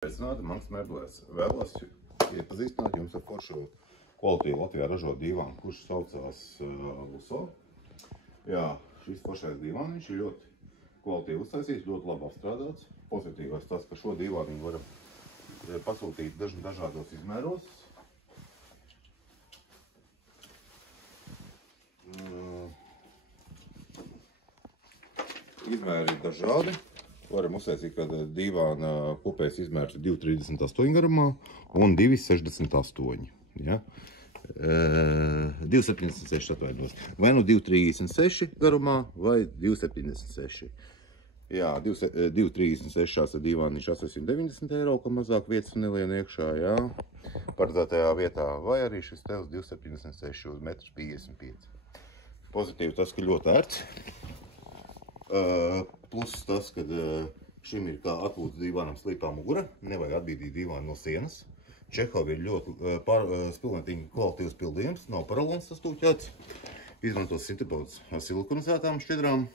Sveicināti, Manks Mēblēs. Vēlos iepazīstināt jums ar foršu kvalitīvu Latvijā ražot dīvānu, kurš saucās Luso. Jā, šis foršais dīvāniņš ir ļoti kvalitīvi uztaisīts, ļoti labi apstrādāts. Pozitīvais tas, ka šo dīvāniņu varam pasūtīt dažādos izmēros. Izmēri ir dažādi. Varam uztaisīt, ka dīvāna kopējais izmērs ir 2,38 garumā un 2,68. Ja? 2,76 atvainos. Vai nu 2,36 garumā vai 2,76. Jā, 2,36 ar dīvāniņš 890 eiro, ka mazāk vietas nelien iekšā, jā. Paredzētajā vietā. Vai arī šis te uz 2,76 uz 1,55 m. Pozitīvi tas, ka ļoti ērts. Plus tas, ka šim ir kā atpūtas dīvānam slīpā mugura, nevajag atbīdīt dīvānu no sienas. Čehovi ir ļoti spilventiņa kvalitīvs pildījums, nav paralons sastūķēts. Izmantos sintepotas silikonizētām šķidrām.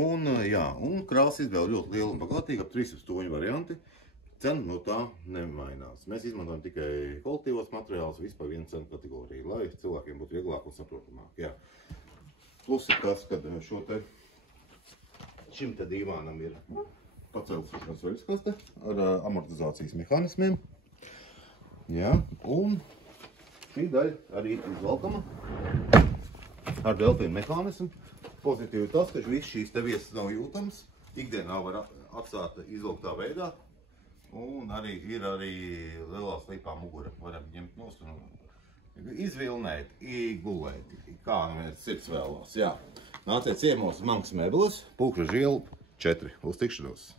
Un, jā, un krāsa izvēle ļoti liela un bagātīga, ap 3 varianti. Cena no tā nemainās. Mēs izmantojam tikai kvalitīvos materiālus, vispār vienu cenu kategoriju, lai cilvēkiem būtu vieglāk un saprotamāk. Jā. Plus ir tas, ka šim te dīvānam ir pacelšanas veļaskaste ar amortizācijas mehānismiem. Jā, un šī daļa arī izvalkama ar delfīnu mehānismu. Pozitīvi tas, ka viss šīs te viesas nav jūtams. Ikdienā var atstāt izvilktā veidā. Un arī ir lielā slīpā mugura. Varam ņemt nost un izvilnēt, gulēt, kā sirds vēlās. Jā. Nāciet ciemos Manks Mēbeles, Pulkra iela 4. Uz tikšanos!